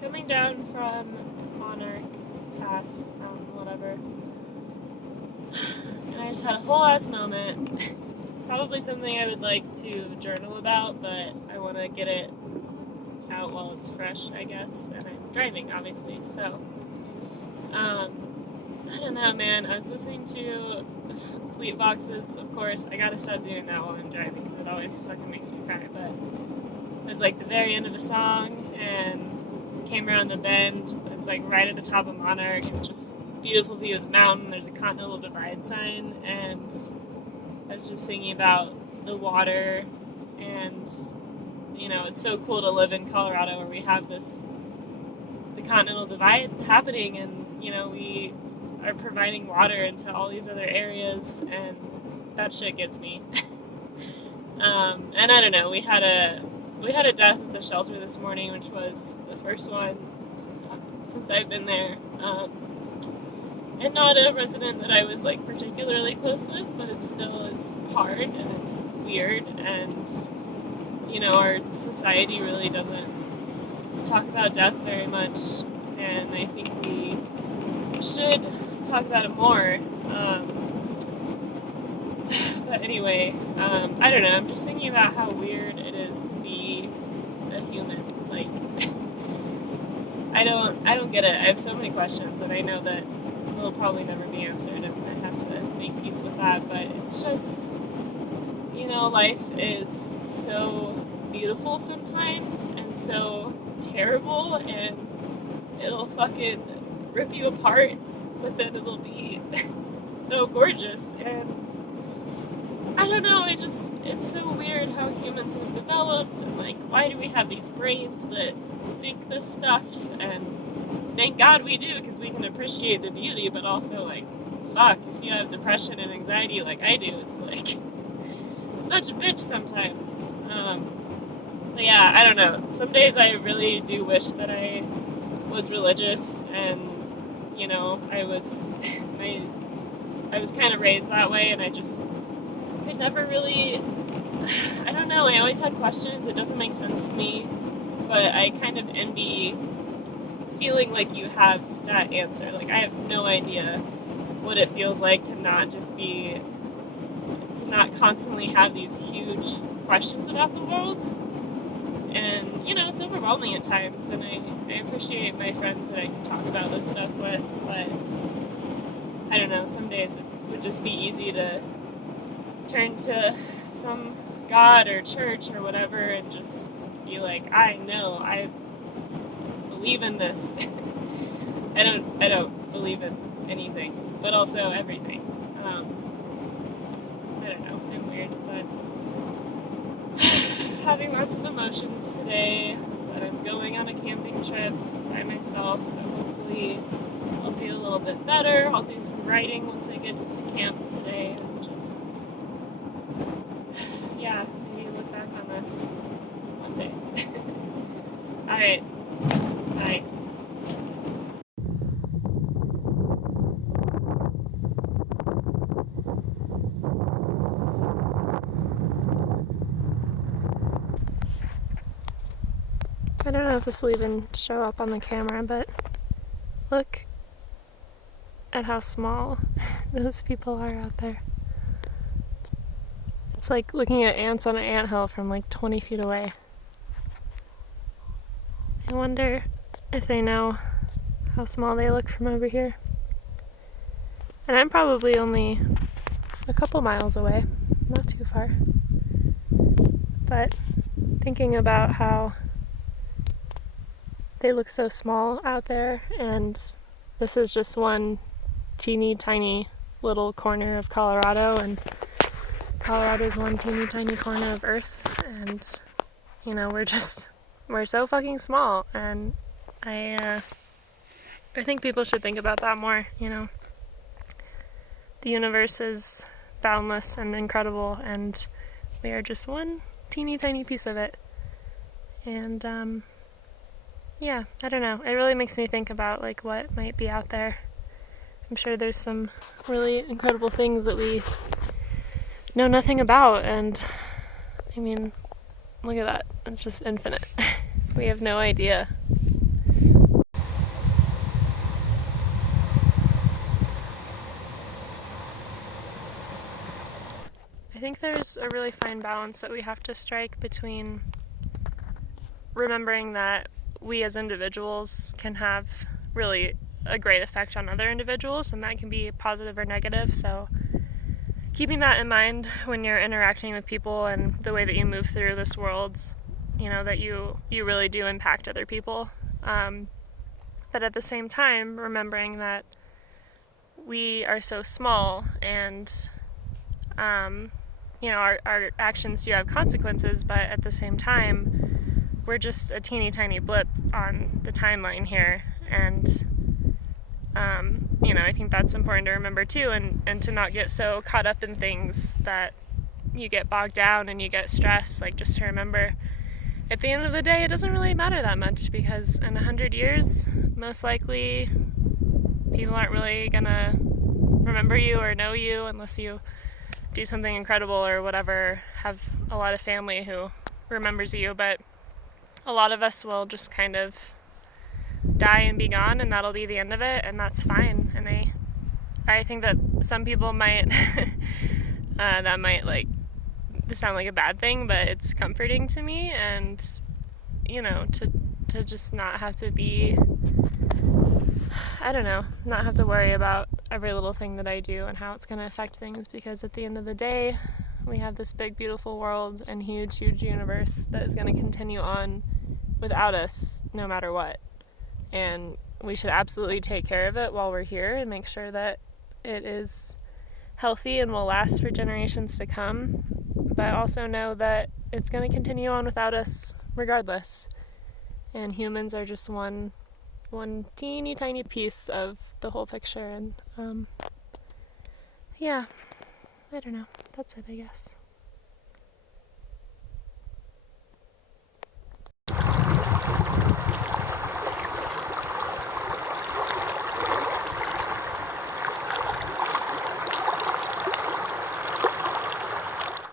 coming down from Monarch Pass, whatever, and I just had a whole ass moment. Probably something I would like to journal about, but I want to get it out while it's fresh, I guess, and I'm driving, obviously, so, I don't know, man. I was listening to Fleet Foxes, of course. I gotta stop doing that while I'm driving, because it always fucking makes me cry, but it was like the very end of the song, and came around the bend. It's like right at the top of Monarch, and just beautiful view of the mountain. There's a Continental Divide sign, and I was just singing about the water, and it's so cool to live in Colorado where we have the Continental Divide happening, and we are providing water into all these other areas, and that shit gets me. And I don't know, we had a death at the shelter this morning, which was the first one since I've been there. And not a resident that I was like particularly close with, but it still is hard and it's weird, and our society really doesn't talk about death very much, and I think we should talk about it more. But anyway, I don't know, I'm just thinking about how weird it is to be a human. Like, I don't get it. I have so many questions, and I know that they'll probably never be answered, and I have to make peace with that, but it's just, life is so beautiful sometimes, and so terrible, and it'll fucking rip you apart, but then it'll be so gorgeous, and I don't know, it's so weird how humans have developed, and like, why do we have these brains that think this stuff, and thank God we do, because we can appreciate the beauty, but also, like, fuck, if you have depression and anxiety like I do, it's like, such a bitch sometimes. But yeah, I don't know, some days I really do wish that I was religious, and, I was kind of raised that way, and I just could never really, I don't know, I always had questions, it doesn't make sense to me, but I kind of envy feeling like you have that answer. Like, I have no idea what it feels like to not constantly have these huge questions about the world. And, it's overwhelming at times, and I appreciate my friends that I can talk about this stuff with, but I don't know, some days it would just be easy to turn to some god or church or whatever and just be like, I know, I believe in this. I don't believe in anything, but also everything. I don't know, I'm weird, but having lots of emotions today, but I'm going on a camping trip by myself, so hopefully I'll feel a little bit better. I'll do some writing once I get to camp today, and just, yeah, maybe look back on this one day. Alright, bye. I don't know if this will even show up on the camera, but look at how small those people are out there. It's like looking at ants on an anthill from like 20 feet away. I wonder if they know how small they look from over here. And I'm probably only a couple miles away, not too far. But thinking about how they look so small out there, and this is just one teeny tiny little corner of Colorado, and Colorado's one teeny tiny corner of Earth, and we're so fucking small, and I think people should think about that more. The universe is boundless and incredible, and we are just one teeny tiny piece of it. And yeah, I don't know. It really makes me think about like what might be out there. I'm sure there's some really incredible things that we know nothing about, and I mean, look at that. It's just infinite. We have no idea. think there's a really fine balance that we have to strike between remembering that we as individuals can have really a great effect on other individuals, and that can be positive or negative. So keeping that in mind when you're interacting with people and the way that you move through this world, that you really do impact other people. But at the same time, remembering that we are so small and our actions do have consequences, but at the same time, we're just a teeny tiny blip on the timeline here. And, I think that's important to remember too, and to not get so caught up in things that you get bogged down and you get stressed. Like, just to remember, at the end of the day, it doesn't really matter that much, because in 100 years, most likely, people aren't really gonna remember you or know you unless you do something incredible or whatever, have a lot of family who remembers you. But a lot of us will just kind of die and be gone, and that'll be the end of it, and that's fine. And I think that some people might that might like sound like a bad thing, but it's comforting to me, and to just not have to be, not have to worry about every little thing that I do and how it's going to affect things, because at the end of the day, we have this big, beautiful world and huge, huge universe that is going to continue on without us no matter what. And we should absolutely take care of it while we're here and make sure that it is healthy and will last for generations to come. But also know that it's going to continue on without us regardless. And humans are just one teeny tiny piece of the whole picture. And I don't know. That's it, I guess.